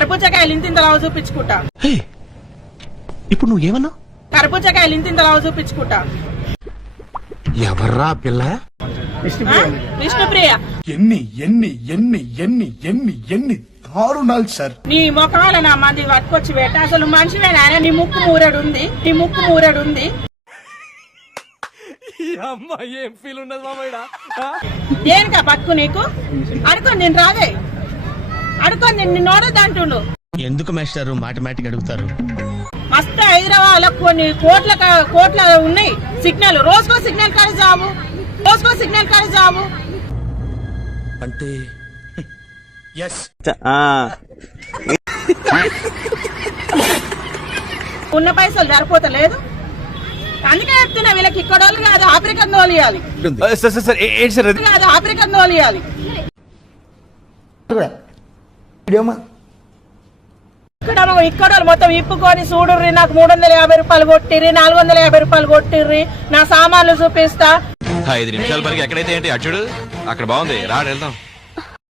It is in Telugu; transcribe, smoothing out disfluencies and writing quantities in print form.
కర్బూజకాయలు ఇంత లావు చూపించుకుంటా. ఇప్పుడు నువ్వు ఏమన్నా? కర్బూజకాయలు ఇంత లావు చూపించుకుంటా. ఎవర్రా పిల్ల? విష్ణుప్రియ. ఎన్ని ఎన్ని ఎన్ని ఎన్ని ఎన్ని ఎన్ని దారుణాలు సార్. నీ ముఖాల నా మంది పట్టుకొచ్చి పెట్ట. అసలు మనిషివేనా? నీ ముక్కు మూరడుంది, నీ ముక్కు మూరడుంది. ఏం ఫీల్ ఉండదు మామయ్య. దేనికా పట్టుకు నీకు? అడుకొని నేను రాదే, అడుకొని నిన్ను నోడద్దంటుండు. ఎందుకు మాస్టారు మాటమాటిక్ అడుగుతారు? మస్తు హైదరాబాద్ లో కొన్ని కోట్ల ఉన్నాయి సిగ్నల్. రోజుకో సిగ్నల్ కాడ జాబు, రోజుకో సిగ్నల్ కాడ జాబు. అంటే ఉన్న పైసలు సరిపోతలేదు. అందుకే చెప్తున్నా వీళ్ళకి ఇక్కడ వాళ్ళు కాదు ఆఫ్రికన్ తోలియాలి, కాదు ఆఫ్రికన్ తోలియాలి. ఇక్కడ మొత్తం ఇప్పుకొని చూడుర్రి, నాకు 350 రూపాయలు కొట్టిర్రి, 450 రూపాయలు కొట్టిర్రి. నా సామాన్లు చూపిస్తా. 5 నిమిషాల వరకు ఎక్కడైతే ఏంటి అచ్చుడు అక్కడ బాగుంది, రాడు వెళ్దాం.